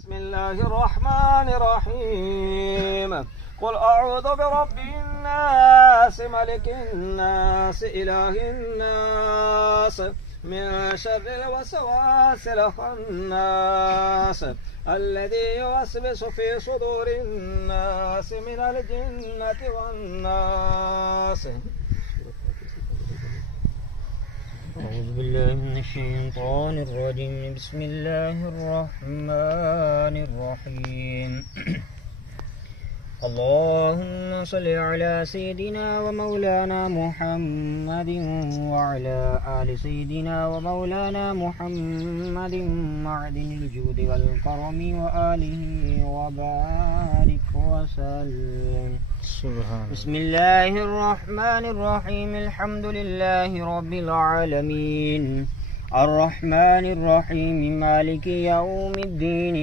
بسم الله الرحمن الرحيم. قل أعوذ برب الناس ملك الناس إله الناس من شر الوسواس الخناس الذي يوسوس في صدور الناس من الجنة والناس. أعوذ بالله من الشيطان الرجيم. بسم الله الرحمن الرحيم. اللهم صل على سيدنا ومولانا محمد وعلى آل سيدنا ومولانا محمد معدن الجود والكرم وآله وبارك وسلم. بسم الله الرحمن الرحيم. الحمد لله رب العالمين الرحمن الرحيم مالك يوم الدين.